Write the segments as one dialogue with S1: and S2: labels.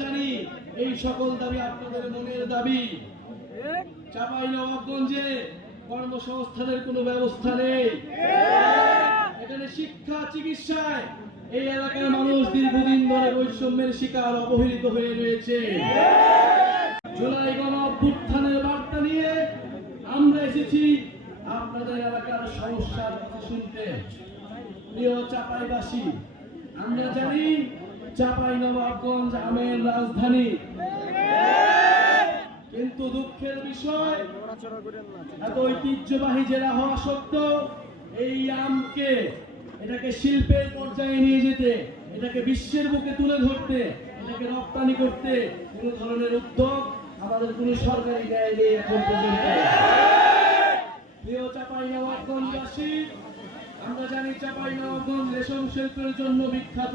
S1: জানি এই সকল দাবি আপনাদের মনের দাবি। চাপাই নবাবগঞ্জে কর্মসংস্থানের কোনো ব্যবস্থা নেই। এখানে শিক্ষা, চিকিৎসায় এই এলাকার মানুষ দীর্ঘদিন ধরে বৈষম্যের শিকার, অবহেলিত হয়ে রয়েছে। জুলাই গণ অভ্যুত্থানের বার্তা নিয়ে আমরা এসেছি আপনাদের এলাকার সমস্যার কথা শুনতে। প্রিয় চাপাইবাসী, আমরা জানি চাপাই নবাবগঞ্জ আমের রাজধানী। কিন্তু দুঃখের বিষয়, এত ঐতিহ্যবাহী জেলা হওয়া সত্ত্বেও এই আমকে, এটাকে শিল্পের পর্যায়ে নিয়ে যেতে, এটাকে বিশ্বের বুকে তুলে ধরতে, এটাকে রপ্তানি করতে কোনো ধরনের উদ্যোগ আমাদের কোনো সরকারি গায়ে এখন পর্যন্ত। প্রিয় চাপাই আমরা জানি চাপাই নবাবগঞ্জ রেশম শিল্পের জন্য বিখ্যাত।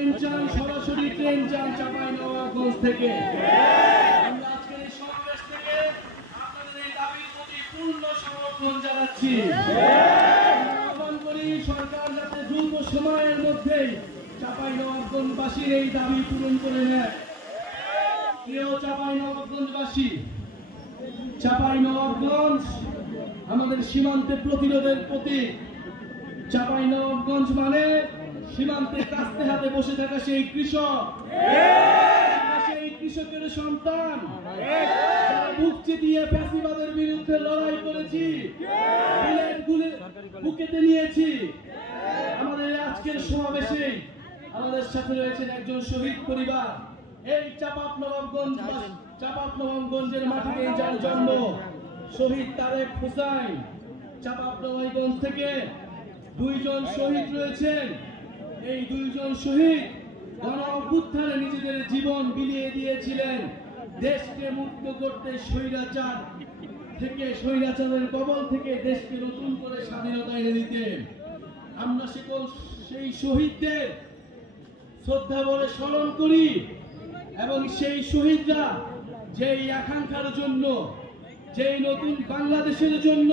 S1: ট্রেন চান, সরাসরি ট্রেন চান চাপাই নবাবগঞ্জ থেকে। এই দাবি পূরণ করে নেয়। প্রিয় চাপাই নবাবগঞ্জবাসী চাপাই আমাদের সীমান্তে প্রতিরোধের প্রতীক। চাপাই নবাবগঞ্জ মানে সীমান্তে কাস্তে হাতে বসে থাকা সেই কৃষক। কৃষকের সন্তান। ফ্যাসিবাদের বিরুদ্ধে লড়াই করেছি বুকেতে নিয়েছি। আমাদের আজকের সমাবেশে আমাদের সাথে রয়েছেন একজন শহীদ পরিবার। এই চাপাপ নবাবগঞ্জ নবাবগঞ্জের মাটিতে যার জন্ম শহীদ তারেক হুসাইন চাপাপ নবাবগঞ্জ থেকে দুইজন শহীদ রয়েছেন। এই দুইজন শহীদ গণ অভ্যুত্থানে নিজেদের জীবন বিলিয়ে দিয়েছিলেন। দেশকে মুক্ত করতে স্বৈরাচার থেকে, স্বৈরাচারের কবল থেকে দেশকে নতুন করে স্বাধীনতা এনে দিতে। আমরা সকল সেই শহীদদের শ্রদ্ধা বলে স্মরণ করি এবং সেই শহীদরা যেই আকাঙ্ক্ষার জন্য, যেই নতুন বাংলাদেশের জন্য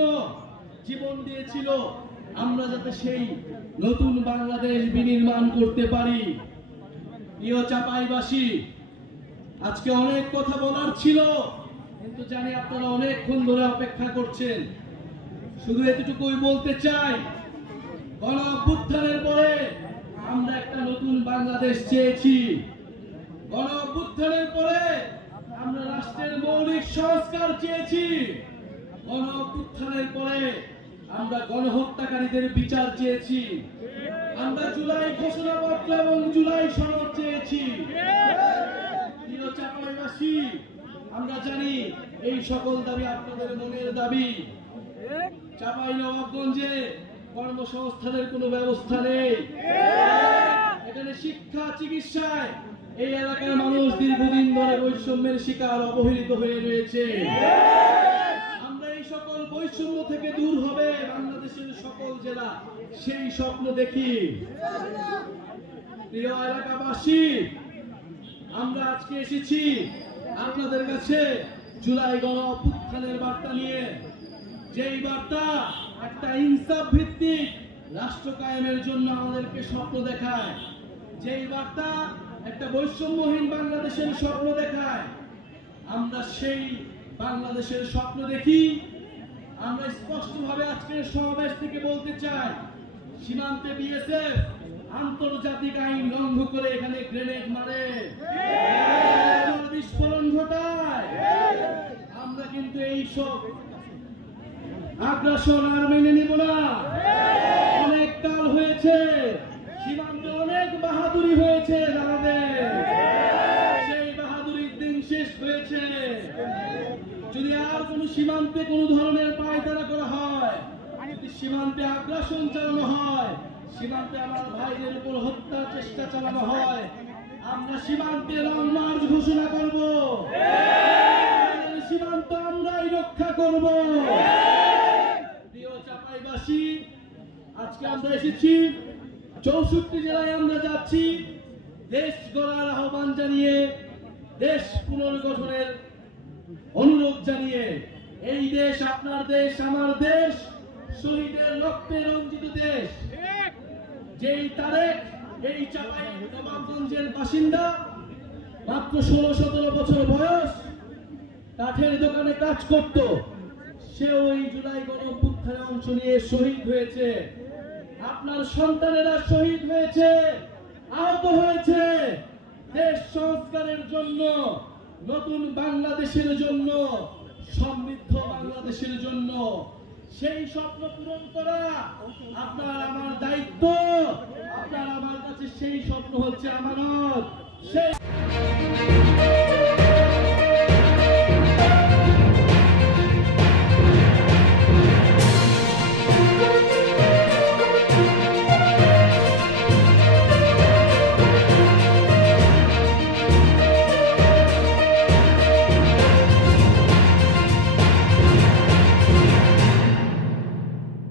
S1: জীবন দিয়েছিল আমরা যাতে সেই নতুন বাংলাদেশ বিনির্মাণ করতে পারি। প্রিয় চাপাইবাসী, আজকে অনেক কথা বলার ছিল, কিন্তু জানি আপনারা অনেকক্ষণ ধরে অপেক্ষা করছেন। শুধু এতটুকুই বলতে চাই, গণ অভ্যুত্থানের পরে আমরা একটা নতুন বাংলাদেশ চেয়েছি। গণ অভ্যুত্থানের পরে আমরা রাষ্ট্রের মৌলিক সংস্কার চেয়েছি। গণ অভ্যুত্থানের পরে আমরা গণহত্যাকারীদের বিচার চেয়েছি। আমরা জুলাই ঘোষণাপত্র এবং জুলাই সনদ চেয়েছি। আমরা জানি এই সকল দাবি আপনাদের মনের দাবি। চাপাই নবাবগঞ্জে কর্মসংস্থানের কোনো ব্যবস্থা নেই। এখানে শিক্ষা, চিকিৎসায় এই এলাকার মানুষ দীর্ঘদিন ধরে বৈষম্যের শিকার, অবহেলিত হয়ে রয়েছে। সকল বৈষম্য থেকে দূর হবে বাংলাদেশের সকল জেলা, সেই স্বপ্ন দেখি। প্রিয় এলাকাবাসী, আমরা আজকে এসেছি আপনাদের কাছে জুলাই গণ অভ্যুত্থানের বার্তা নিয়ে। যেই বার্তা একটা ইনসাফ ভিত্তিক রাষ্ট্র কায়েমের জন্য আমাদেরকে স্বপ্ন দেখায়। যেই বার্তা একটা বৈষম্যহীন বাংলাদেশের স্বপ্ন দেখায়। আমরা সেই বাংলাদেশের স্বপ্ন দেখি। আমরা স্পষ্টভাবে আজকের সমাবেশ থেকে বলতে চাই, সীমান্তে বিএসএফ আন্তর্জাতিক আইন লঙ্ঘন করে এখানে গ্রেনেড মারে। বিস্ফোরণ ঘটায়? আমরা কিন্তু এই সব আগ্রাসন আর মেনে নিব না। অনেক কাল হয়েছে, সীমান্তে অনেক বাহাদুরি হয়েছে দাদাদের সেই বাহাদুরির দিন শেষ হয়েছে। যদি আর কোন সীমান্তে কোন ধরনের পায়তারা করা হয় সীমান্তে আগ্রাসন চালানো হয়, সীমান্তে আমার ভাইদের উপর হত্যার চেষ্টা চালানো হয়, আমরা সীমান্তে লং মার্চ ঘোষণা করব। সীমান্ত করব। প্রিয় চাপাইবাসী, আজকে আমরা এসেছি। চৌষট্টি জেলায় আমরা যাচ্ছি। দেশ গড়ার আহ্বান জানিয়ে দেশ পুনর্গঠনের অনুরোধ জানিয়ে, এই দেশ আপনার দেশ, আমার দেশ, শহীদের রক্তে রঞ্জিত দেশ। যেই তারেক, এই চাপাই নবাবগঞ্জের বাসিন্দা, মাত্র ষোলো সতেরো বছর বয়স, কাঠের দোকানে কাজ করত। সে ওই জুলাই গণঅভ্যুত্থানে অংশ নিয়ে শহীদ হয়েছে। আপনার সন্তানেরা শহীদ হয়েছে, আহত হয়েছে। দেশ সংস্কারের জন্য নতুন বাংলাদেশের জন্য, সমৃদ্ধ বাংলাদেশের জন্য, সেই স্বপ্ন পূরণ করা আপনার আমার দায়িত্ব। আপনার আমার কাছে সেই স্বপ্ন হচ্ছে আমানত।